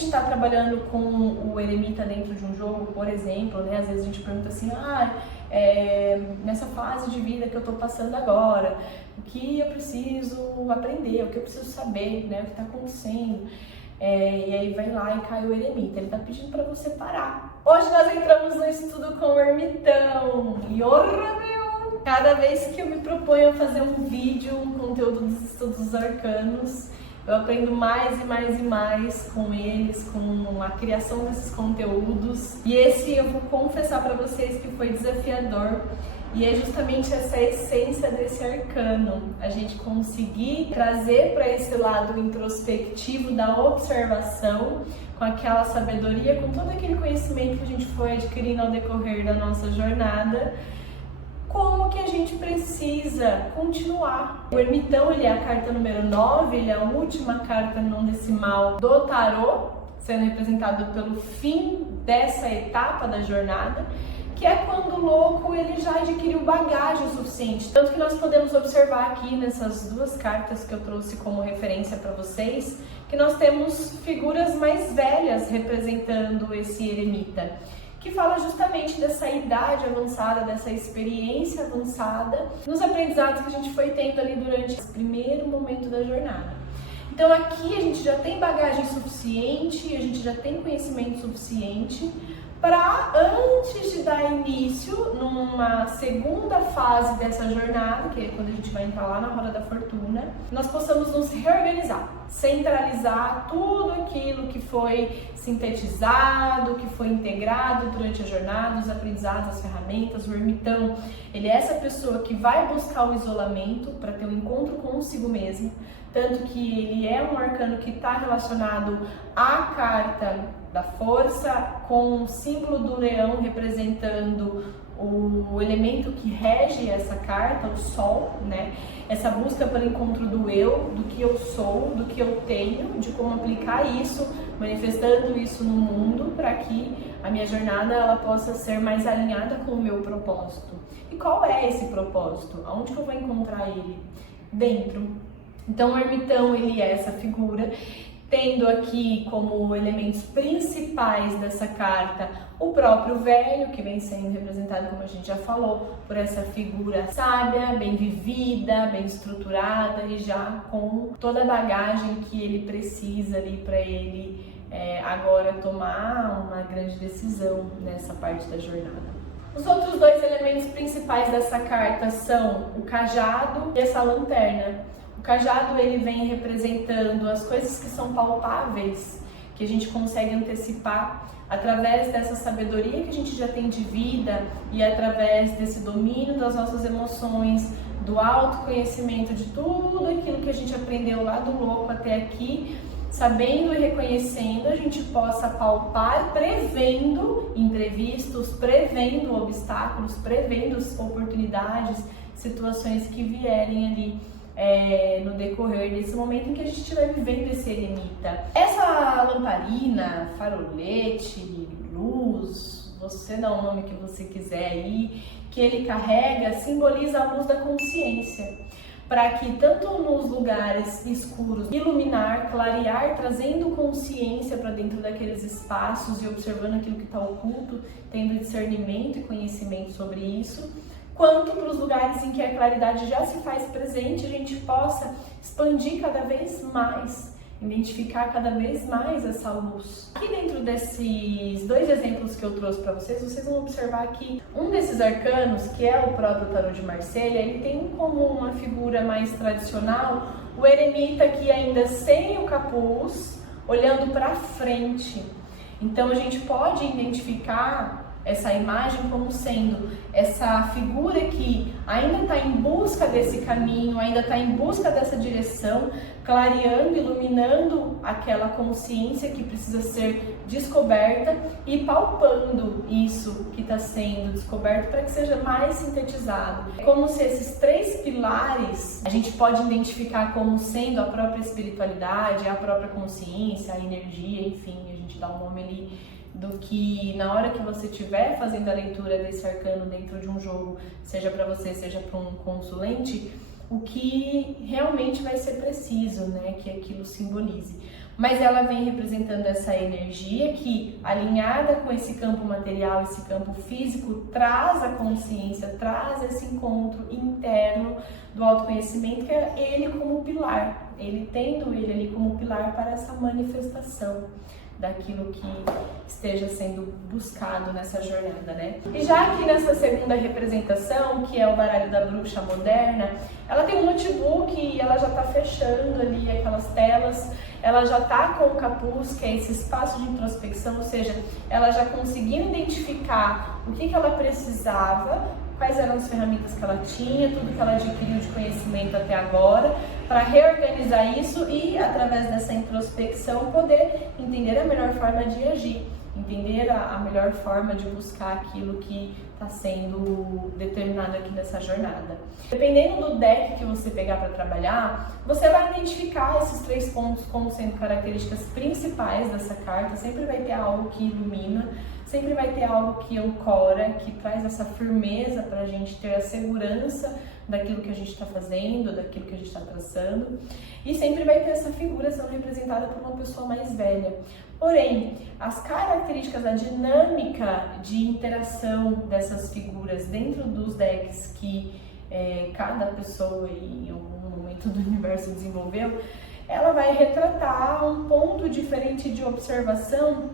gente está trabalhando com o eremita dentro de um jogo, por exemplo, né? Às vezes a gente pergunta assim, nessa fase de vida que eu estou passando agora, o que eu preciso aprender, o que eu preciso saber, né? O que está acontecendo. E aí vai lá e cai o eremita, ele está pedindo para você parar. Hoje nós entramos no estudo com o ermitão. E meu! Cada vez que eu me proponho a fazer um vídeo, um conteúdo dos estudos arcanos, eu aprendo mais e mais e mais com eles, com a criação desses conteúdos. E esse eu vou confessar para vocês que foi desafiador. E é justamente essa essência desse arcano, a gente conseguir trazer para esse lado introspectivo da observação, com aquela sabedoria, com todo aquele conhecimento que a gente foi adquirindo ao decorrer da nossa jornada, como que a gente precisa continuar. O ermitão, ele é a carta número 9, ele é a última carta não decimal do tarô, sendo representado pelo fim dessa etapa da jornada, que é quando o louco ele já adquiriu bagagem suficiente. Tanto que nós podemos observar aqui nessas duas cartas que eu trouxe como referência para vocês, que nós temos figuras mais velhas representando esse eremita, que fala justamente dessa idade avançada, dessa experiência avançada, nos aprendizados que a gente foi tendo ali durante esse primeiro momento da jornada. Então aqui a gente já tem bagagem suficiente, a gente já tem conhecimento suficiente para, antes de dar início numa segunda fase dessa jornada, que é quando a gente vai entrar lá na Roda da Fortuna, nós possamos nos reorganizar, centralizar tudo aquilo que foi sintetizado, que foi integrado durante a jornada, os aprendizados, as ferramentas. O ermitão, ele é essa pessoa que vai buscar o isolamento para ter um encontro consigo mesmo, tanto que ele é um arcano que está relacionado à carta da força, com o símbolo do leão representando o elemento que rege essa carta, o sol, né? Essa busca pelo encontro do eu, do que eu sou, do que eu tenho, de como aplicar isso, manifestando isso no mundo para que a minha jornada ela possa ser mais alinhada com o meu propósito. E qual é esse propósito? Aonde que eu vou encontrar ele? Dentro. Então o ermitão, ele é essa figura, tendo aqui como elementos principais dessa carta o próprio velho, que vem sendo representado, como a gente já falou, por essa figura sábia, bem vivida, bem estruturada e já com toda a bagagem que ele precisa ali para ele agora tomar uma grande decisão nessa parte da jornada. Os outros dois elementos principais dessa carta são o cajado e essa lanterna. O cajado, ele vem representando as coisas que são palpáveis, que a gente consegue antecipar através dessa sabedoria que a gente já tem de vida e através desse domínio das nossas emoções, do autoconhecimento de tudo aquilo que a gente aprendeu lá do louco até aqui, sabendo e reconhecendo, a gente possa palpar, prevendo imprevistos, prevendo obstáculos, prevendo oportunidades, situações que vierem ali no decorrer desse momento em que a gente estiver vivendo esse eremita. Essa lamparina, farolete, luz, você dá o nome que você quiser aí, que ele carrega, simboliza a luz da consciência, para que tanto nos lugares escuros, iluminar, clarear, trazendo consciência para dentro daqueles espaços e observando aquilo que está oculto, tendo discernimento e conhecimento sobre isso, quanto para os lugares em que a claridade já se faz presente, a gente possa expandir cada vez mais, identificar cada vez mais essa luz. Aqui dentro desses dois exemplos que eu trouxe para vocês, vocês vão observar que um desses arcanos, que é o próprio tarô de Marselha, ele tem como uma figura mais tradicional o eremita que ainda sem o capuz, olhando para frente. Então a gente pode identificar essa imagem como sendo essa figura que ainda está em busca desse caminho, ainda está em busca dessa direção, clareando, iluminando aquela consciência que precisa ser descoberta e palpando isso que está sendo descoberto para que seja mais sintetizado. É como se esses três pilares a gente pode identificar como sendo a própria espiritualidade, a própria consciência, a energia, enfim, a gente dá um nome ali do que na hora que você estiver fazendo a leitura desse arcano dentro de um jogo, seja para você, seja para um consulente, o que realmente vai ser preciso, né, que aquilo simbolize. mas ela vem representando essa energia que, alinhada com esse campo material, esse campo físico, traz a consciência, traz esse encontro interno do autoconhecimento, que é ele como pilar, ele tendo ele ali como pilar para essa manifestação daquilo que esteja sendo buscado nessa jornada, né? E já aqui nessa segunda representação, que é o baralho da bruxa moderna, ela tem um notebook e ela já tá fechando ali aquelas telas, ela já tá com o capuz, que é esse espaço de introspecção, ou seja, ela já conseguiu identificar o que ela precisava, quais eram as ferramentas que ela tinha, tudo que ela adquiriu de conhecimento até agora, para reorganizar isso e, através dessa introspecção, poder entender a melhor forma de agir, entender a melhor forma de buscar aquilo que está sendo determinado aqui nessa jornada. Dependendo do deck que você pegar para trabalhar, você vai identificar esses 3 pontos como sendo características principais dessa carta. Sempre vai ter algo que ilumina, sempre vai ter algo que ancora, que traz essa firmeza para a gente ter a segurança daquilo que a gente está fazendo, daquilo que a gente está traçando. E sempre vai ter essa figura sendo representada por uma pessoa mais velha. Porém, as características, a dinâmica de interação dessas figuras dentro dos decks que cada pessoa em algum momento do universo desenvolveu, ela vai retratar um ponto diferente de observação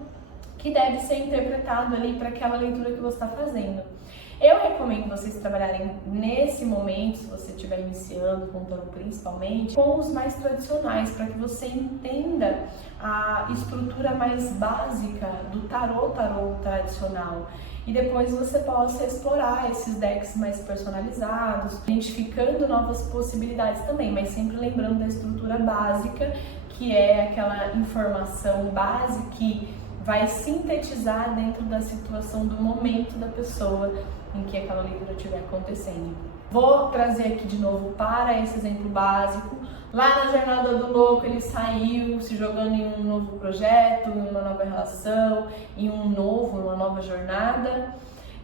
que deve ser interpretado ali para aquela leitura que você está fazendo. Eu recomendo vocês trabalharem nesse momento, se você estiver iniciando com o tarô principalmente, com os mais tradicionais, para que você entenda a estrutura mais básica do tarô tradicional. E depois você possa explorar esses decks mais personalizados, identificando novas possibilidades também, mas sempre lembrando da estrutura básica, que é aquela informação base que vai sintetizar dentro da situação do momento da pessoa em que aquela leitura estiver acontecendo. Vou trazer aqui de novo para esse exemplo básico. Lá na Jornada do Louco, ele saiu se jogando em um novo projeto, em uma nova relação, em uma nova jornada.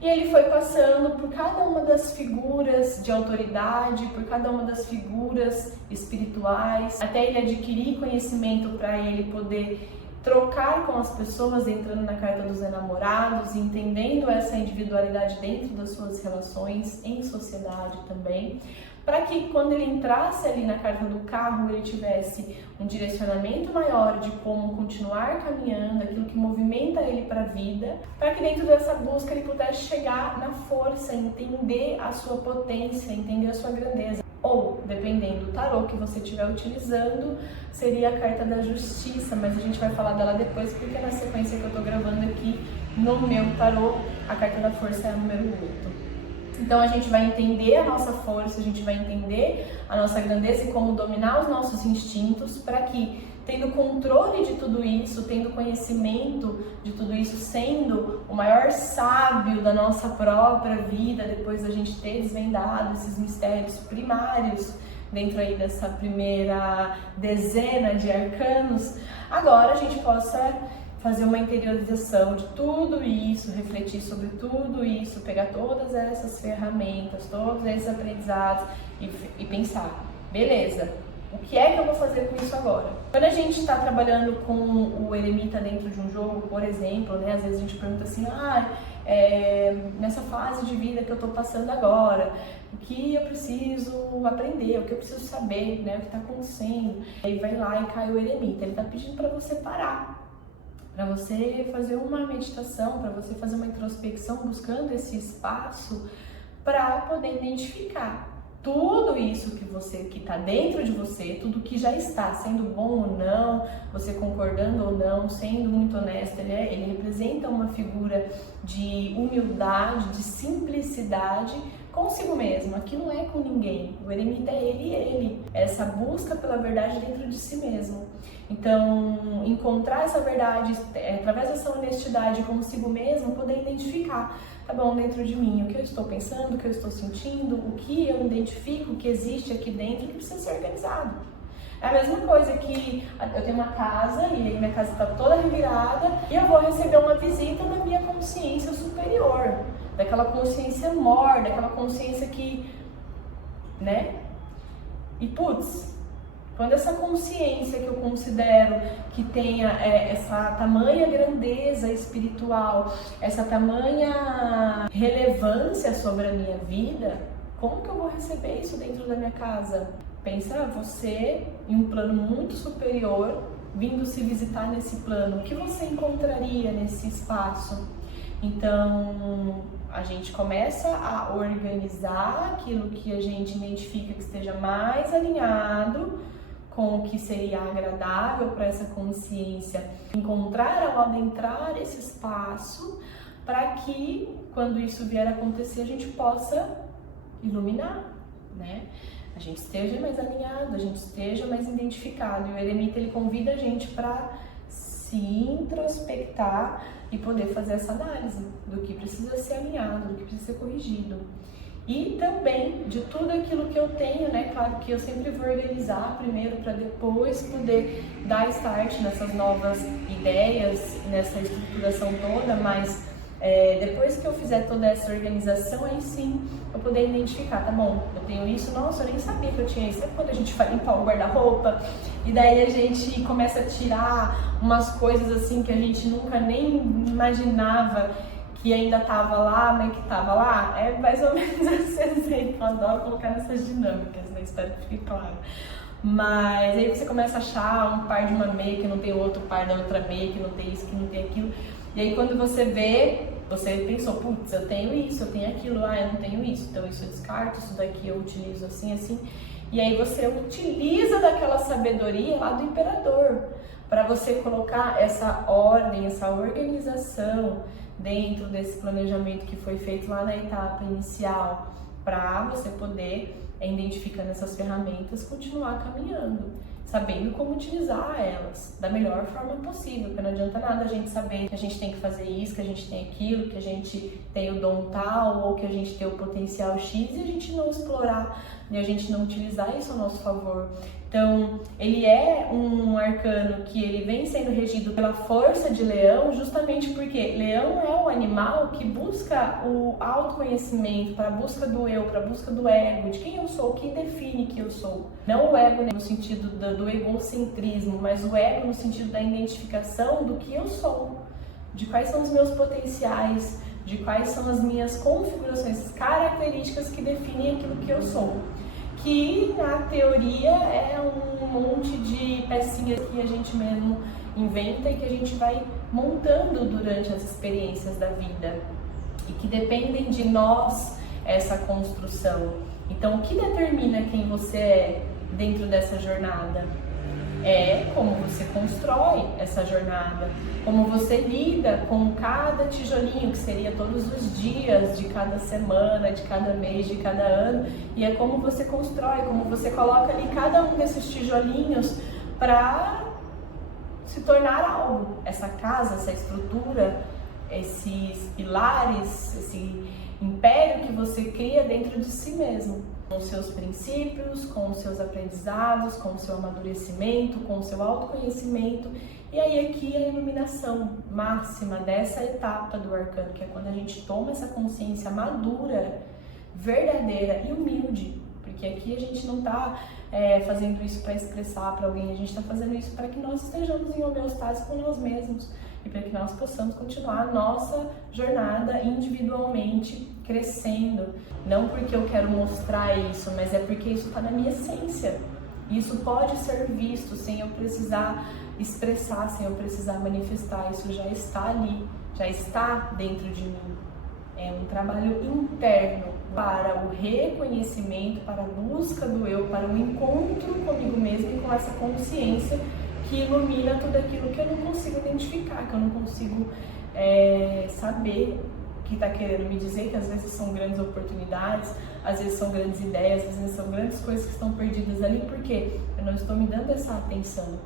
E ele foi passando por cada uma das figuras de autoridade, por cada uma das figuras espirituais, até ele adquirir conhecimento para ele poder trocar com as pessoas, entrando na carta dos enamorados, entendendo essa individualidade dentro das suas relações, em sociedade também, para que quando ele entrasse ali na carta do carro, ele tivesse um direcionamento maior de como continuar caminhando, aquilo que movimenta ele para a vida, para que dentro dessa busca ele pudesse chegar na força, entender a sua potência, entender a sua grandeza. Ou, dependendo do tarô que você estiver utilizando, seria a carta da justiça, mas a gente vai falar dela depois, porque na sequência que eu estou gravando aqui no meu tarô, a carta da força é a número 8. Então a gente vai entender a nossa força, a gente vai entender a nossa grandeza e como dominar os nossos instintos, para que, tendo controle de tudo isso, tendo conhecimento de tudo isso, sendo o maior sábio da nossa própria vida, depois da gente ter desvendado esses mistérios primários dentro aí dessa primeira dezena de arcanos, agora a gente possa fazer uma interiorização de tudo isso, refletir sobre tudo isso, pegar todas essas ferramentas, todos esses aprendizados e pensar, beleza, o que é que eu vou fazer com isso agora? Quando a gente está trabalhando com o eremita dentro de um jogo, por exemplo, né, às vezes a gente pergunta assim, nessa fase de vida que eu estou passando agora, o que eu preciso aprender, o que eu preciso saber, né, o que está acontecendo? Aí vai lá e cai o eremita, ele está pedindo para você parar, para você fazer uma meditação, para você fazer uma introspecção, buscando esse espaço para poder identificar tudo isso que está dentro de você, tudo que já está, sendo bom ou não, você concordando ou não, sendo muito honesto, ele representa uma figura de humildade, de simplicidade consigo mesmo. Aqui não é com ninguém, o eremita é ele e ele, essa busca pela verdade dentro de si mesmo. Então, encontrar essa verdade através dessa honestidade consigo mesmo, poder identificar, tá bom, dentro de mim, o que eu estou pensando, o que eu estou sentindo, o que eu identifico que existe aqui dentro que precisa ser organizado. É a mesma coisa que eu tenho uma casa e aí minha casa está toda revirada e eu vou receber uma visita da minha consciência superior, daquela consciência mor, daquela consciência que, né? E putz, Quando essa consciência que eu considero que tenha essa tamanha grandeza espiritual, essa tamanha relevância sobre a minha vida, como que eu vou receber isso dentro da minha casa? Pensa você em um plano muito superior, vindo se visitar nesse plano. O que você encontraria nesse espaço? Então, a gente começa a organizar aquilo que a gente identifica que esteja mais alinhado com o que seria agradável para essa consciência, encontrar ao adentrar esse espaço para que, quando isso vier a acontecer, a gente possa iluminar, né? A gente esteja mais alinhado, a gente esteja mais identificado. E o eremita, ele convida a gente para se introspectar e poder fazer essa análise do que precisa ser alinhado, do que precisa ser corrigido. E também de tudo aquilo que eu tenho, né? Claro que eu sempre vou organizar primeiro para depois poder dar start nessas novas ideias, nessa estruturação toda, mas depois que eu fizer toda essa organização, aí sim eu poder identificar, tá bom, eu tenho isso, nossa, eu nem sabia que eu tinha isso. Sabe quando a gente vai limpar o guarda-roupa e daí a gente começa a tirar umas coisas assim que a gente nunca nem imaginava que ainda estava lá, mas que estava lá? É mais ou menos esse exemplo. Eu adoro colocar nessas dinâmicas, né? Espero que fique claro. Mas aí você começa a achar um par de uma meia que não tem outro par da outra meia, que não tem isso, que não tem aquilo. E aí quando você vê, você pensou, putz, eu tenho isso, eu tenho aquilo, eu não tenho isso, então isso eu descarto, isso daqui eu utilizo assim, assim. E aí você utiliza daquela sabedoria lá do imperador, para você colocar essa ordem, essa organização dentro desse planejamento que foi feito lá na etapa inicial, para você poder, identificando essas ferramentas, continuar caminhando, sabendo como utilizar elas da melhor forma possível, porque não adianta nada a gente saber que a gente tem que fazer isso, que a gente tem aquilo, que a gente tem o dom tal, ou que a gente tem o potencial X, e a gente não explorar, e a gente não utilizar isso a nosso favor. Então, ele é um arcano que ele vem sendo regido pela força de Leão, justamente porque Leão é o animal que busca o autoconhecimento, para a busca do eu, para a busca do ego, de quem eu sou, quem define que eu sou. Não o ego no sentido do egocentrismo, mas o ego no sentido da identificação do que eu sou, de quais são os meus potenciais, de quais são as minhas configurações, características que definem aquilo que eu sou. Que na teoria é um monte de pecinhas que a gente mesmo inventa e que a gente vai montando durante as experiências da vida e que dependem de nós essa construção. Então, o que determina quem você é dentro dessa jornada? É como você constrói essa jornada, como você lida com cada tijolinho, que seria todos os dias de cada semana, de cada mês, de cada ano, e é como você constrói, como você coloca ali cada um desses tijolinhos para se tornar algo. Essa casa, essa estrutura, esses pilares, esse império que você cria dentro de si mesmo, com os seus princípios, com os seus aprendizados, com o seu amadurecimento, com o seu autoconhecimento. E aí aqui a iluminação máxima dessa etapa do arcano, que é quando a gente toma essa consciência madura, verdadeira e humilde, porque aqui a gente não está fazendo isso para expressar para alguém, a gente está fazendo isso para que nós estejamos em homeostase com nós mesmos e para que nós possamos continuar a nossa jornada individualmente crescendo. Não porque eu quero mostrar isso, mas é porque isso está na minha essência. Isso pode ser visto sem eu precisar expressar, sem eu precisar manifestar. Isso já está ali, já está dentro de mim. É um trabalho interno para o reconhecimento, para a busca do eu, para o encontro comigo mesmo e com essa consciência que ilumina tudo aquilo que eu não consigo identificar, que eu não consigo saber o que está querendo me dizer, que às vezes são grandes oportunidades, às vezes são grandes ideias, às vezes são grandes coisas que estão perdidas ali, porque eu não estou me dando essa atenção.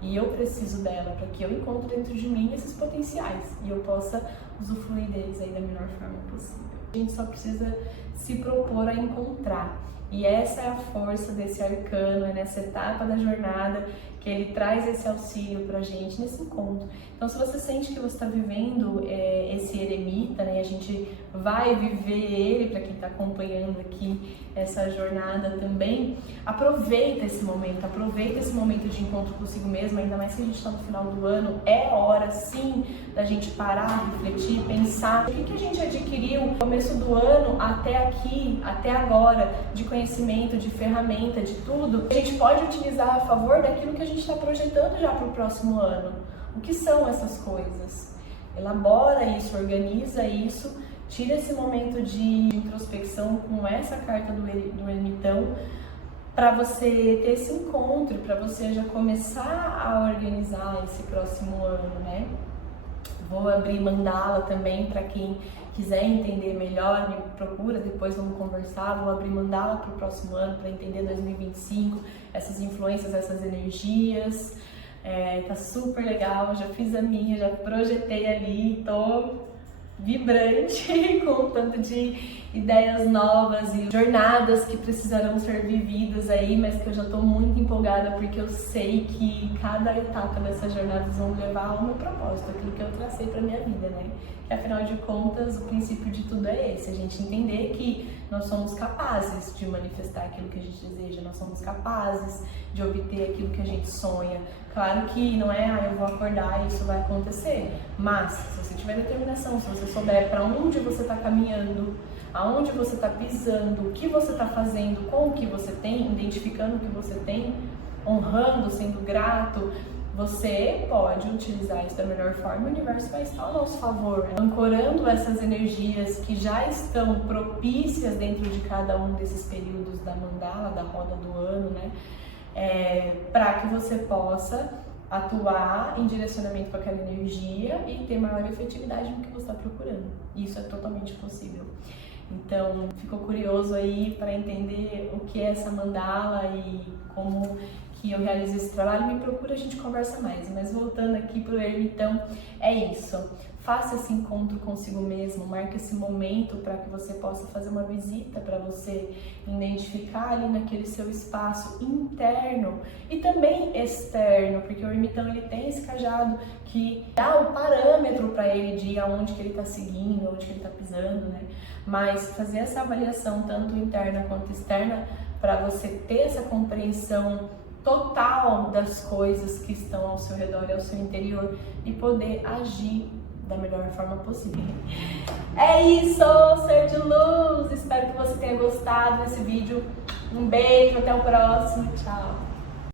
E eu preciso dela para que eu encontre dentro de mim esses potenciais e eu possa usufruir deles aí da melhor forma possível. A gente só precisa se propor a encontrar. E essa é a força desse arcano, é nessa etapa da jornada que ele traz esse auxílio pra gente nesse encontro. Então, se você sente que você está vivendo esse eremita, né, a gente vai viver ele, para quem está acompanhando aqui essa jornada também, aproveita esse momento de encontro consigo mesmo, ainda mais que a gente está no final do ano, é hora sim da gente parar, refletir, pensar o que a gente adquiriu no começo do ano até aqui, até agora, de conhecimento, de ferramenta, de tudo, a gente pode utilizar a favor daquilo que a gente está projetando já para o próximo ano. O que são essas coisas? Elabora isso, organiza isso, tira esse momento de introspecção com essa carta do ermitão para você ter esse encontro, para você já começar a organizar esse próximo ano, né? Vou abrir mandala também para quem quiser entender melhor, me procura, depois vamos conversar. Vou abrir mandala para o próximo ano, para entender 2025, essas influências, essas energias. Tá super legal, já fiz a minha, já projetei ali, tô vibrante com um tanto de ideias novas e jornadas que precisarão ser vividas aí, mas que eu já tô muito empolgada porque eu sei que cada etapa dessas jornadas vão levar ao meu propósito, aquilo que eu tracei pra minha vida, né? Que afinal de contas, o princípio de tudo é esse, a gente entender que nós somos capazes de manifestar aquilo que a gente deseja, nós somos capazes de obter aquilo que a gente sonha. Claro que não é, eu vou acordar e isso vai acontecer, mas se você tiver determinação, se você souber para onde você está caminhando, aonde você está pisando, o que você está fazendo com o que você tem, identificando o que você tem, honrando, sendo grato, você pode utilizar isso da melhor forma, o universo vai estar ao nosso favor, ancorando essas energias que já estão propícias dentro de cada um desses períodos da mandala, da roda do ano, né? Para que você possa atuar em direcionamento com aquela energia e ter maior efetividade no que você está procurando. Isso é totalmente possível. Então, ficou curioso aí para entender o que é essa mandala e como que eu realizo esse trabalho, me procura, a gente conversa mais. Mas voltando aqui para o ermitão, é isso. Faça esse encontro consigo mesmo, marque esse momento para que você possa fazer uma visita, para você identificar ali naquele seu espaço interno e também externo, porque o ermitão ele tem esse cajado que dá o parâmetro para ele de aonde que ele está seguindo, onde que ele está pisando, né? Mas fazer essa avaliação tanto interna quanto externa para você ter essa compreensão total das coisas que estão ao seu redor e ao seu interior e poder agir da melhor forma possível. É isso, ser de luz! Espero que você tenha gostado desse vídeo. Um beijo, até o próximo. Tchau!